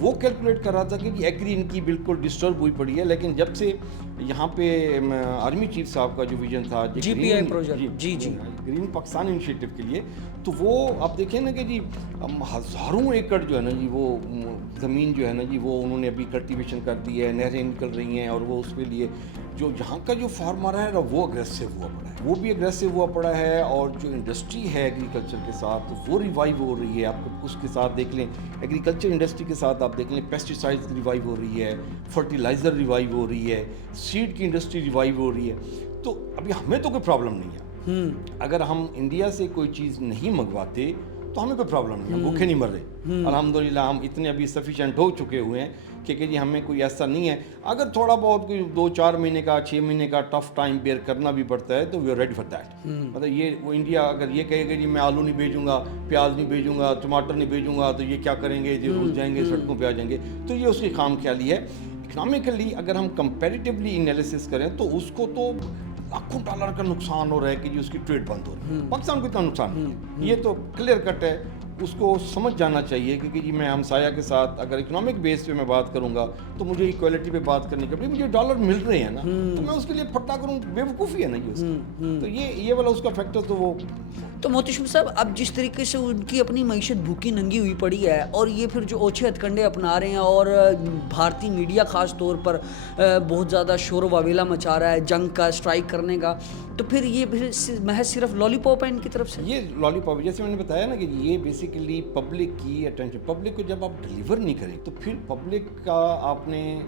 وہ کیلکولیٹ کر رہا تھا کہ ایگری ان کی بالکل ڈسٹرب ہوئی پڑی ہے، لیکن جب سے یہاں پہ آرمی چیف صاحب کا جو ویژن تھا GPI پروجیکٹ، جی گرین پاکستان انیشیٹو کے لیے، تو وہ آپ دیکھیں نا کہ جی ہزاروں ایکڑ جو ہے نا جی وہ زمین جو ہے نا جی وہ انہوں نے ابھی کلٹیویشن کر دی ہے، نہریں نکل رہی ہیں، اور وہ اس کے لیے جو یہاں کا جو فارمر ہے وہ اگریسو ہوا پڑا ہے، وہ بھی اگریسو ہوا پڑا ہے، اور جو انڈسٹری ہے ایگریکلچر کے ساتھ وہ ریوائیو ہو رہی ہے. آپ اس کے ساتھ دیکھ لیں ایگریکلچر انڈسٹری کے ساتھ آپ دیکھ لیں پیسٹیسائڈز ریوائیو ہو رہی ہے، فرٹیلائزر ریوائیو ہو رہی ہے، سیڈ کی انڈسٹری ریوائیو ہو رہی ہے. تو ابھی ہمیں تو کوئی پرابلم نہیں ہے، اگر ہم انڈیا سے کوئی چیز نہیں منگواتے تو ہمیں کوئی پرابلم نہیں ہے، بھوکے نہیں مر رہے. الحمدللہ ہم اتنے ابھی سفیشینٹ ہو چکے ہوئے ہیں کہ جی ہمیں کوئی ایسا نہیں ہے. اگر تھوڑا بہت کوئی 2-4 مہینے کا 6 مہینے کا ٹف ٹائم بیئر کرنا بھی پڑتا ہے تو we are ready for that. مطلب یہ وہ انڈیا اگر یہ کہے گا جی میں آلو نہیں بھیجوں گا، پیاز نہیں بھیجوں گا، ٹماٹر نہیں بھیجوں گا، تو یہ کیا کریں گے، یہ روز جائیں گے سڑکوں پہ آ جائیں گے، تو یہ اس کی خام خیالی ہے. اکنامکلی اگر ہم کمپیریٹیولی انالیسس کریں تو اس کو تو لاکھوں ڈالر کا نقصان ہو رہا ہے کہ جی اس کی ٹریڈ بند ہو رہی ہے. پاکستان کو اتنا نقصان نہیں ہے، یہ تو کلیئر کٹ ہے. اس کو سمجھ جانا چاہیے کہ جی میں ہمسایہ کے ساتھ اگر اکنامک بیس پہ میں بات کروں گا تو مجھے ایکوالٹی پہ بات کرنی چاہیے. مجھے ڈالر مل رہے ہیں نا تو میں اس کے لیے پھٹا کروں، بے وقوفی ہے نا یہ اس کی. تو یہ والا اس کا فیکٹر تو وہ تو محتی شمس صاحب اب جس طریقے سے ان کی اپنی معیشت بھوکی ننگی ہوئی پڑی ہے، اور یہ پھر جو اوچھے ہتھ کنڈے اپنا رہے ہیں، اور بھارتی میڈیا خاص طور پر بہت زیادہ شور و واویلا مچا رہا ہے جنگ کا، اسٹرائک کرنے کا، تو پھر یہ محض صرف لالی پاپ ہے ان کی طرف سے. یہ لالی پاپ جیسے میں نے بتایا نا کہ یہ بیسیکلی پبلک کی اٹینشن، پبلک کو جب آپ ڈلیور نہیں کریں تو پھر پبلک کا آپ نے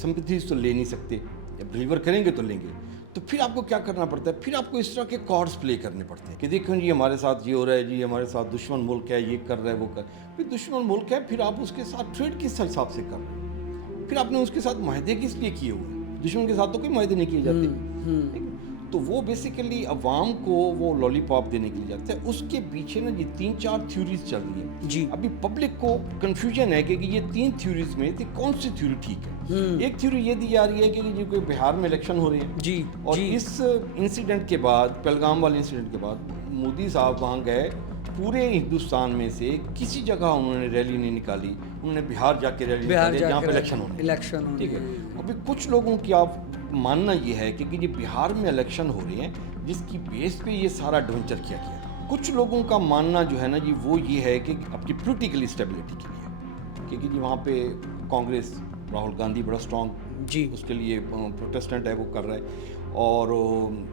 سمپتھیز تو لے نہیں سکتے. جب ڈلیور کریں گے تو لیں گے، تو پھر آپ کو کیا کرنا پڑتا ہے، پھر آپ کو اس طرح کے کارڈز پلے کرنے پڑتے ہیں کہ دیکھیں جی ہمارے ساتھ یہ ہو رہا ہے، جی ہمارے ساتھ دشمن ملک ہے، یہ کر رہا ہے، وہ کر. پھر دشمن ملک ہے، پھر آپ اس کے ساتھ ٹریڈ کس حساب سے کر رہے ہیں، پھر آپ نے اس کے ساتھ معاہدے کس لیے کیے ہوئے ہیں. دشمن کے ساتھ تو کوئی معاہدے نہیں کیے جاتے. تو وہ بیسیکلی عوام کو وہ لالی پاپ دینے کے لیے جاتا ہے. اس کے پیچھے نا یہ 3-4 تھیوریز چل رہی ہیں جی. ابھی پبلک کو کنفیوژن ہے کہ یہ 3 تھیوریز میں سے کون سی تھیوری ٹھیک ہے. ایک تھیوری یہ دی جا رہی ہے کہ جی کوئی بہار میں الیکشن ہو رہے ہیں جی، اور اس انسیڈنٹ کے بعد، پہلگام والے انسیڈنٹ کے بعد مودی صاحب وہاں گئے، پورے ہندوستان میں سے کسی جگہ انہوں نے ریلی نہیں نکالی، انہوں نے بہار جا کے ریلی نکالی جہاں پہ الیکشن ہونے. ٹھیک ہے. ابھی کچھ لوگوں کی آپ ماننا یہ ہے کہ یہ بہار میں الیکشن ہو رہے ہیں جس کی بیس پہ یہ سارا ایڈونچر کیا گیا. کچھ لوگوں کا ماننا جو ہے نا جی وہ یہ ہے کہ اپنی پولیٹیکل اسٹیبلٹی کے لیے، کیونکہ جی وہاں پہ کانگریس، راہل گاندھی بڑا اسٹرانگ جی اس کے لیے پروٹیسٹنٹ ہے، وہ کر رہا ہے. اور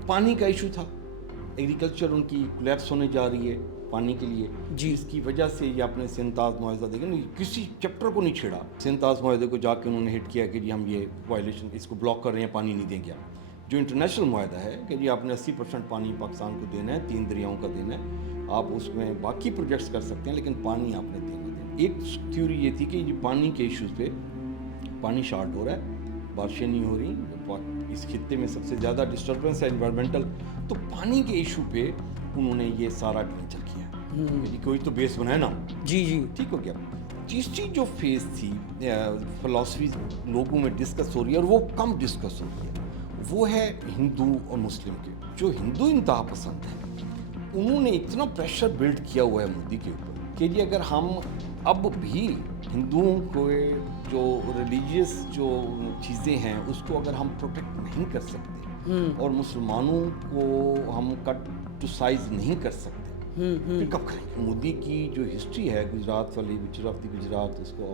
پانی کا ایشو تھا، ایگریکلچر ان کی کولیپس ہونے جا رہی ہے پانی کے لیے جی. اس کی وجہ سے یہ اپنے سنتاز معاہدہ دیکھیں نا، کسی چیپٹر کو نہیں چھیڑا. سنتاز معاہدے کو جا کے انہوں نے ہٹ کیا کہ جی ہم یہ وائلیشن اس کو بلاک کر رہے ہیں، پانی نہیں دیں گے. جو انٹرنیشنل معاہدہ ہے کہ جی آپ نے 80% پانی پاکستان کو دینا ہے، 3 دریاؤں کا دینا ہے، آپ اس میں باقی پروجیکٹس کر سکتے ہیں لیکن پانی آپ نے دینا ہے. ایک تھیوری یہ تھی کہ جی پانی کے ایشوز پہ پانی شارٹ ہو رہا ہے، بارشیں نہیں ہو رہی، اس خطے میں سب سے زیادہ ڈسٹربنس ہے انوائرمنٹل، تو پانی کے ایشو پہ انہوں نے یہ سارا ایڈونچر کیا. کوئی تو بیس بنایا نا. جی جی ٹھیک ہو گیا. تیسری جو فیز تھی فلاسفیز لوگوں میں ڈسکس ہو رہی ہے اور وہ کم ڈسکس ہو رہی ہے، وہ ہے ہندو اور مسلم کے. جو ہندو انتہا پسند ہیں انہوں نے اتنا پریشر بلڈ کیا ہوا ہے مودی کے اوپر کہ جی اگر ہم اب بھی ہندوؤں کو جو ریلیجیس جو چیزیں ہیں اس کو اگر ہم پروٹیکٹ نہیں کر سکتے اور مسلمانوں کو ہم کٹ ٹو سائز نہیں کر سکتے پھر کب کریں گے. مودی کی جو ہسٹری ہے گجرات والی، وچر آف دی گجرات، اس کو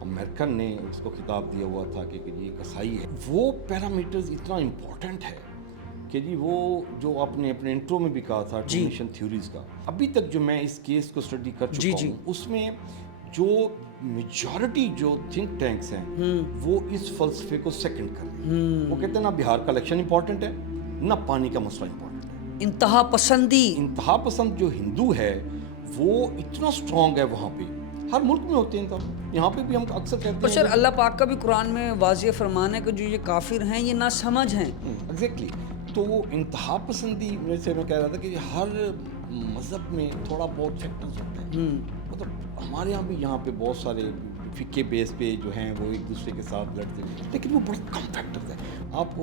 امریکن نے اس کو خطاب دیا ہوا تھا کہ یہ کسائی ہے. وہ پیرامیٹرز اتنا امپورٹنٹ ہے کہ جی وہ جو آپ نے اپنے انٹرو میں بھی کہا تھا ڈومینیشن تھیوریز کا، ابھی تک جو میں اس کیس کو اسٹڈی کر چکا ہوں اس میں جو میجورٹی جو تھنک ٹینکس ہیں وہ اس فلسفے کو سیکنڈ کر رہے ہیں. وہ کہتے ہیں نہ بہار کا الیکشن امپورٹنٹ ہے نہ پانی کا مسئلہ امپورٹنٹ ہے. انتہا پسند جو ہندو ہے وہ اتنا اسٹرانگ ہے وہاں پہ، ہر ملک میں ہوتے ہیں. تب یہاں پہ بھی ہم اکثر کہتے ہیں سر اللہ پاک کا بھی قرآن میں واضح فرمان ہے کہ جو یہ کافر ہیں یہ ناسمجھ ہیں. ایگزیکٹلی. تو وہ انتہا پسندی جیسے میں کہہ رہا تھا کہ ہر مذہب میں تھوڑا بہت فیکٹرز ہوتے ہیں. مطلب ہمارے یہاں بھی یہاں پہ بہت سارے فقے بیس پہ جو ہیں وہ ایک دوسرے کے ساتھ لڑتے ہیں، لیکن وہ بڑا کم فیکٹرز ہیں. آپ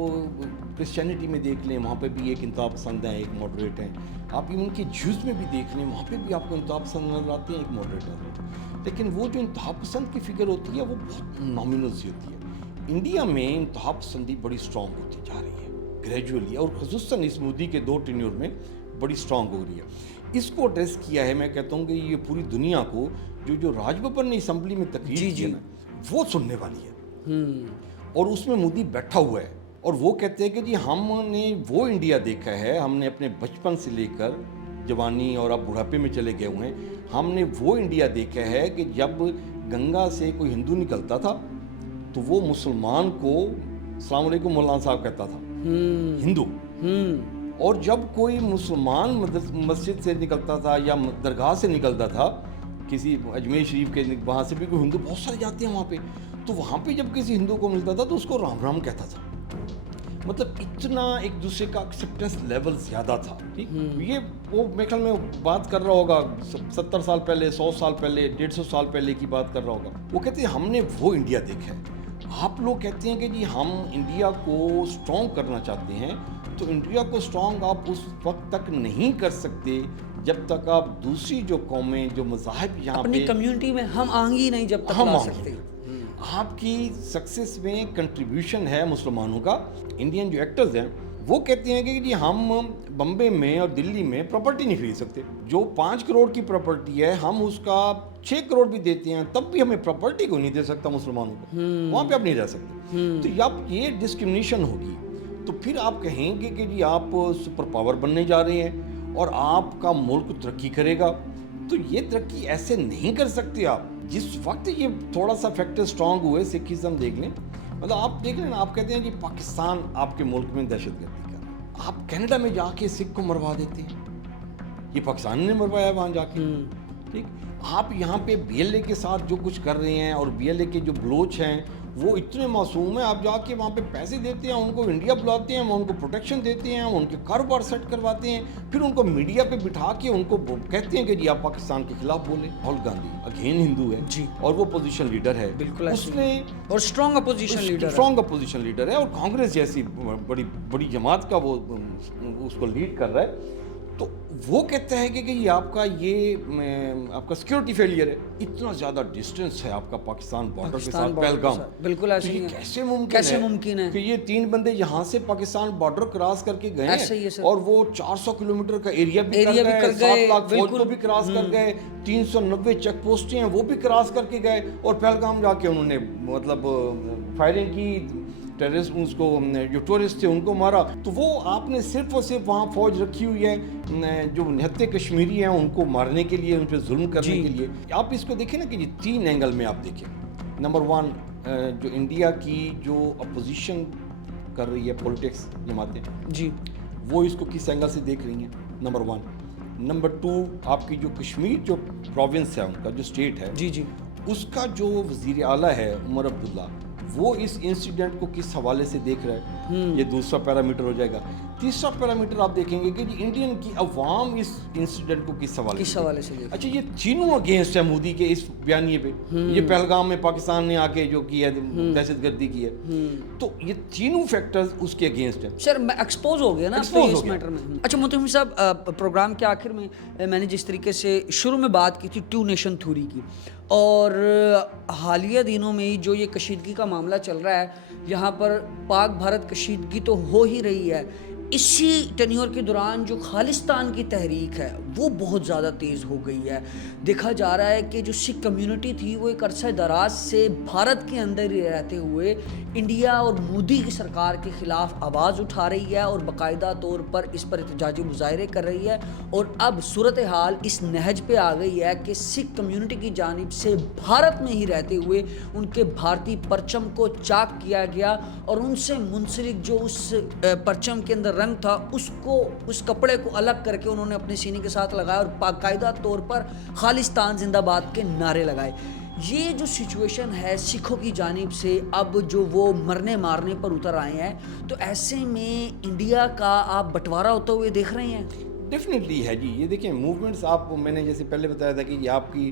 کرسچینٹی میں دیکھ لیں، وہاں پہ بھی ایک انتہا پسند ہیں، ایک ماڈریٹ ہیں. آپ ایون کے جیوز میں بھی دیکھ لیں، وہاں پہ بھی آپ کو انتہا پسند نظر آتے ہیں، ایک ماڈریٹ نظر آتے ہیں. لیکن وہ جو انتہا پسند کی فگر ہوتی ہے وہ بہت نامنل سی ہوتی ہے. انڈیا میں انتہا پسندی بڑی اسٹرانگ ہوتی جا رہی ہے گریجولی، اور خصوصاً اس مودی کے 2 ٹینیور میں بڑی اسٹرانگ ہو رہی ہے. اس کو ایڈریس کیا ہے، میں کہتا ہوں کہ یہ پوری دنیا کو جو راج ببر نے اسمبلی میں تقریر کی ہے نا، وہ سننے والی ہے. اور اس میں مودی بیٹھا ہوا ہے اور وہ کہتے ہیں کہ جی ہم نے وہ انڈیا دیکھا ہے، ہم نے اپنے بچپن سے لے کر جوانی اور اب بڑھاپے میں چلے گئے ہوئے ہیں، ہم نے وہ انڈیا دیکھا ہے کہ جب گنگا سے کوئی ہندو نکلتا تھا تو وہ مسلمان کو السلام علیکم مولانا صاحب کہتا تھا، ہندو. اور جب کوئی مسلمان مسجد سے نکلتا تھا یا درگاہ سے نکلتا تھا، کسی اجمیر شریف کے وہاں سے بھی کوئی ہندو بہت سارے جاتے ہیں وہاں پہ، تو وہاں پہ جب کسی ہندو کو ملتا تھا تو اس کو رام رام کہتا تھا. مطلب اتنا ایک دوسرے کا ایکسیپٹنس لیول زیادہ تھا. ٹھیک، یہ وہ میرے خیال میں بات کر رہا ہوگا 70 سال پہلے، 100 سال پہلے، 150 سال پہلے کی بات کر رہا ہوگا. وہ کہتے ہیں ہم نے وہ انڈیا دیکھا ہے. آپ لوگ کہتے ہیں کہ جی ہم انڈیا کو اسٹرانگ کرنا چاہتے ہیں، تو انڈیا کو اسٹرانگ آپ اس وقت تک نہیں کر سکتے جب تک آپ دوسری جو قومیں، جو مذاہب یہاں اپنی کمیونٹی میں ہم آہنگی نہیں جب تک لا سکتے. آپ کی سکسیس میں کنٹریبیوشن ہے مسلمانوں کا. انڈین جو ایکٹرز ہیں وہ کہتے ہیں کہ جی ہم بمبے میں اور دلی میں پراپرٹی نہیں خرید سکتے. جو 5 کروڑ کی پراپرٹی ہے ہم اس کا 6 کروڑ بھی دیتے ہیں تب بھی ہمیں پراپرٹی کو نہیں دے سکتا مسلمانوں کو، وہاں پہ آپ نہیں رہ سکتے. تو اب یہ ڈسکرمنیشن ہوگی تو پھر آپ کہیں گے کہ جی آپ سپر پاور بننے جا رہے ہیں اور آپ کا ملک ترقی کرے گا. تو یہ ترقی ایسے نہیں کر سکتے آپ. جس وقت یہ تھوڑا سا فیکٹر اسٹرانگ ہوئے، سکھزم دیکھ لیں، مطلب آپ دیکھ لیں نا، آپ کہتے ہیں کہ پاکستان آپ کے ملک میں دہشت گردی کر رہا ہے، آپ کینیڈا میں جا کے سکھ کو مروا دیتے ہیں، یہ پاکستان نے مروایا وہاں جا کے. ٹھیک، آپ یہاں پہ بی ایل اے کے ساتھ جو کچھ کر رہے ہیں، اور بی ایل اے کے جو بلوچ ہیں وہ اتنے معصوم ہیں، آپ جا کے وہاں پہ پیسے دیتے ہیں، ان کو انڈیا بلاتے ہیں، ان کو پروٹیکشن دیتے ہیں، ان کے کاروبار سیٹ کرواتے ہیں، پھر ان کو میڈیا پہ بٹھا کے ان کو کہتے ہیں کہ جی آپ پاکستان کے خلاف بولیں. راہل گاندھی اگین ہندو ہے جی، اور وہ پوزیشن لیڈر ہے، بالکل اس نے، اور اسٹرانگ اپوزیشن لیڈر ہے، اور کانگریس جیسی بڑی جماعت کا وہ اس کو لیڈ کر رہا ہے. تو وہ کہتا ہے کہ یہ آپ کا سیکیورٹی فیلئر ہے. اتنا زیادہ ڈسٹینس ہے آپ کا پاکستان بارڈر کے ساتھ پہلگام. بالکل ایسے ہی کیسے ممکن ہے کہ یہ 3 بندے یہاں سے پاکستان بارڈر کراس کر کے گئے ہیں، اور وہ 400 کلومیٹر کا ایریا بھی کر گئے، 7 لاکھ فوج کو بھی کراس کر گئے، 390 چیک پوسٹیں ہیں وہ بھی کراس کر کے گئے، اور پہلگام جا کے انہوں نے مطلب فائرنگ کی، ٹیررسٹ اس کو جو ٹورسٹ تھے ان کو مارا. تو وہ آپ نے صرف اور صرف وہاں فوج رکھی ہوئی ہے جو نہتے کشمیری ہیں ان کو مارنے کے لیے، ان پہ ظلم کرنے کے لیے. آپ اس کو دیکھیں نا کہ 3 اینگل میں آپ دیکھیں. نمبر 1 جو انڈیا کی جو اپوزیشن کر رہی ہے پولیٹکس جماعتیں جی، وہ اس کو کس اینگل سے دیکھ رہی ہیں، نمبر 1. نمبر 2 آپ کی جو کشمیر جو پروونس ہے، ان کا جو اسٹیٹ ہے جی، اس کا جو وزیر اعلیٰ ہے عمر عبداللہ، وہ اس انسیڈنٹ کو کس حوالے سے دیکھ رہا ہے. یہ دوسرا پیرامیٹر ہو جائے گا. تیسرا پیرامیٹر آپ دیکھیں گے کہ انڈین کی عوام اس انسیڈنٹ کو کس حوالے سے. اچھا، یہ تینوں اگینسٹ ہے مودی کے اس بیانیے پہ. یہ پہلگام میں پاکستان نے آ کے جو کیا ہے، دہشت گردی کی ہے، تو یہ تینوں فیکٹرز اس کے اگینسٹ ہیں. سر ایکسپوز ہو گیا نا اس میٹر میں. اچھا متہم صاحب، پروگرام کے آخر میں میں نے جس طریقے سے شروع میں بات کی تھی 2 نیشن تھیوری کی، اور حالیہ دنوں میں جو یہ کشیدگی کا معاملہ چل رہا ہے، یہاں پر پاک بھارت کشیدگی تو ہو ہی رہی ہے، اسی ٹینیور کے دوران جو خالصتان کی تحریک ہے وہ بہت زیادہ تیز ہو گئی ہے. دیکھا جا رہا ہے کہ جو سکھ کمیونٹی تھی وہ ایک عرصہ دراز سے بھارت کے اندر ہی رہتے ہوئے انڈیا اور مودی کی سرکار کے خلاف آواز اٹھا رہی ہے، اور باقاعدہ طور پر اس پر احتجاجی مظاہرے کر رہی ہے. اور اب صورتحال اس نہج پہ آ گئی ہے کہ سکھ کمیونٹی کی جانب سے بھارت میں ہی رہتے ہوئے ان کے بھارتی پرچم کو چاک کیا گیا، اور ان سے منسلک جو اس پرچم کے اندر رنگ تھا اس کپڑے کو الگ کر کے انہوں نے اپنے سینے کے ساتھ لگایا، اور باقاعدہ طور پر خالصتان زندہ باد کے نعرے لگائے. یہ جو سچویشن ہے سکھوں کی جانب سے، اب جو وہ مرنے مارنے پر اتر آئے ہیں، تو ایسے میں انڈیا کا آپ بٹوارا ہوتے ہوئے دیکھ رہے ہیں؟ ڈیفینیٹلی ہے جی. یہ دیکھیں موومنٹس، آپ میں نے جیسے پہلے بتایا تھا کہ یہ آپ کی